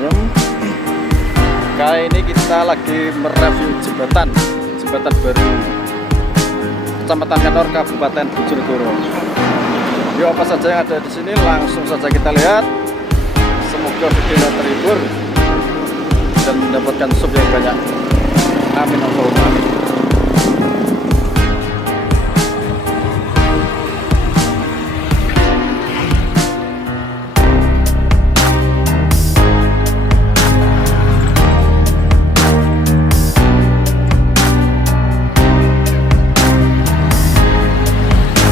Mayem. Kali ini kita lagi mereview jembatan baru Kecamatan Kanor, Kabupaten Bojonegoro. Yuk, apa saja yang ada di sini langsung saja kita lihat. Semoga videonya terhibur dan mendapatkan sub yang banyak. Amin Allahumma amin.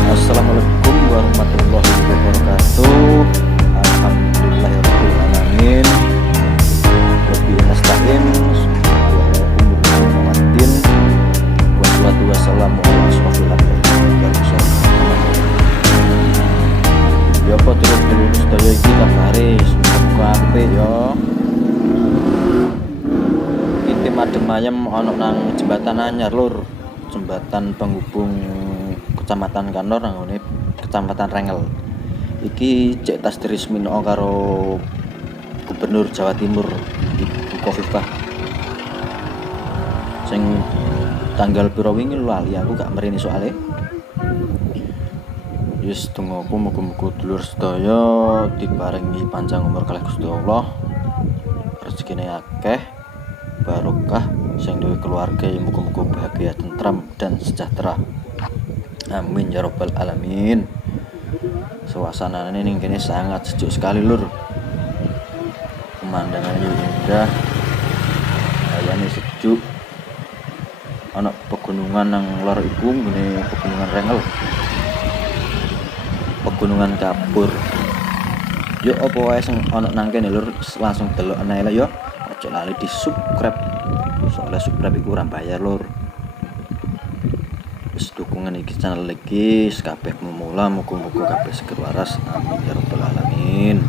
Assalamualaikum warahmatullahi wabarakatuh. Alhamdulillahirrahmanirrahim. Rabbil nasta'in wassalatu wassalamu ala asyrofil anbiya'i wal mursalin. Ya apa dulu sedaya iki kabaris muga apik ya. Inti Madem Mayem ana nang jembatan anyar lur, jembatan penghubung Kecamatan Kanor nang Kecamatan Rengel. Iki cek tas diresmino karo Gubernur Jawa Timur Ibu Khofifah. Sing tanggal piro wingi lali aku gak merini soalnya. Yes, tungguku muga-muga dulur sedaya diparingi panjang umur kalih Gusti Allah. Rezekine akeh, barokah, sing duwe keluarga ya muga-muga bahagia, tentram dan sejahtera. Amin ya rabbal alamin. Suasana ini kini sangat sejuk sekali lur. Pemandangannya indah, kayaknya sejuk. Anak pegunungan nang lor iku ngene pegunungan Rengel. Pegunungan Kapur. Yo apa wae sing ana nang kene lur langsung delok ae lho yo. Aja lali di subscribe. Soalnya subscribe iku ora bayar lur. Wis dukungan iki channel iki kabeh memula muga-muga kabeh seger waras. Amin ya rabbal alamin.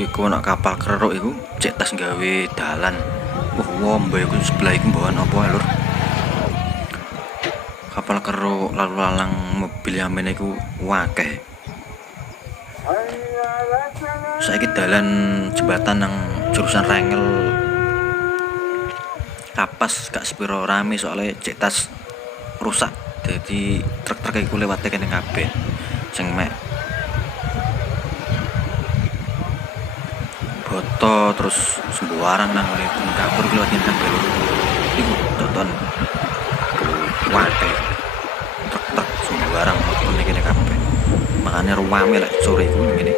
Iku ana kapal keruk iku cek tas gawe dalan. Wombo iku sebelah iku mbawaan apa lur? Kapal keruk lalu lalang mobil yang meneh iku wakeh. Saiki dalan jembatan nang jurusan Rengel kapas gak sepiro rame soalnya cek tas rusak. Jadi truk-truk iku lewat kene kabeh. Sing mek boto terus sembarang nang oleh Kapur lewat nang belok. Iku tonton wae truk-truk sembarang motor kene kabeh. Makane ruwame lek sore iku ngene.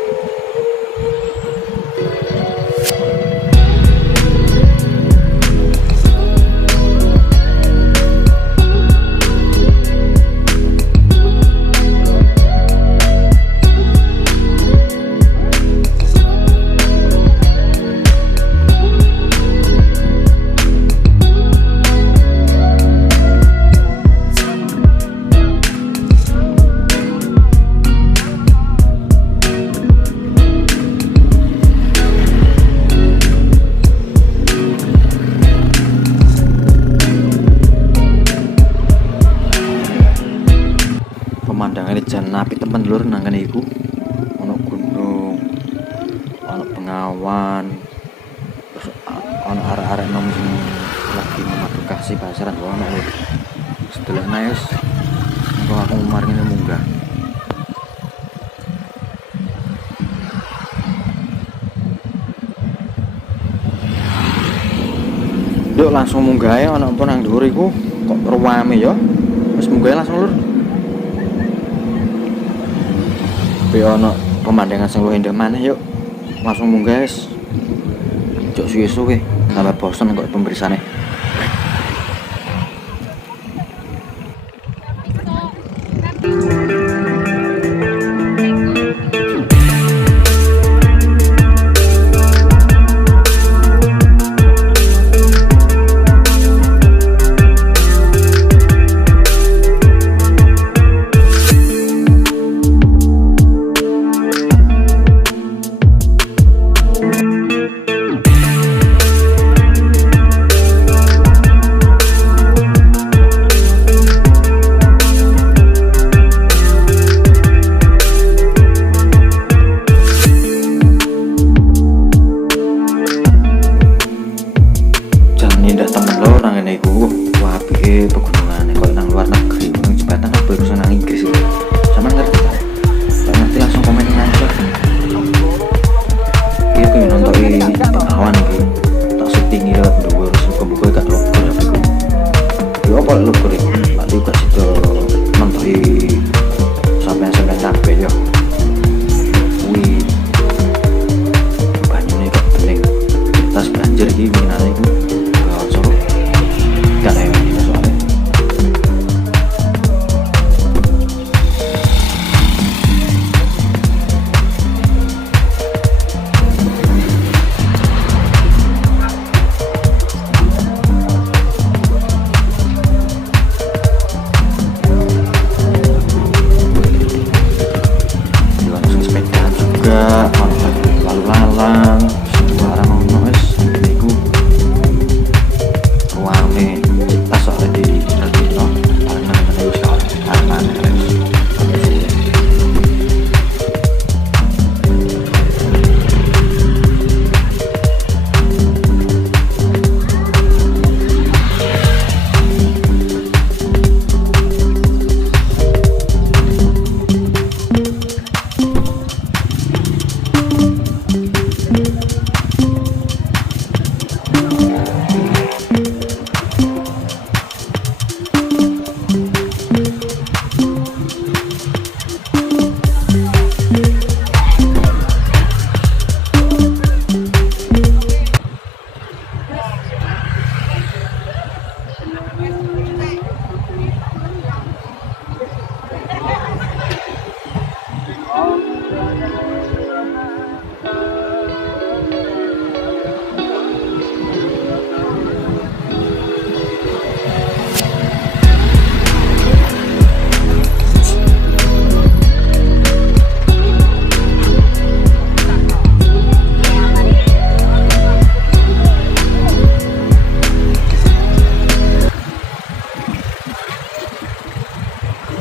Pemandangan ini jan apik temen lur nang kene iku. Ono gunung, ono pengawan, terus ono arek-arek nom sing lagi memadukasi pasaran ono lur. Sedelok naes. Engko aku mari ngene munggah. Yuk langsung munggah ae ono apa nang dhuwur iku kok ruwame ya. Wis munggah langsung lur. Ono pemandangan sing luwih indah maneh yuk. Langsung munggah guys. Cuk suwe-suwe tambah bosen kok pemberisane. nindak temen lo orang ini ku apike pegunungan kok nang luar negeri nang jembatan apa urusan nang Inggris itu sama ngerti kan? Gak ngerti langsung komen aja iya aku nonton awan iki tak syuting ya dua harus buka-buka gak logo ya aku ya apa logo ini lalu gak situ nonton sampai sampai ya wih banyunya kok bening tas banjir ini minatnya itu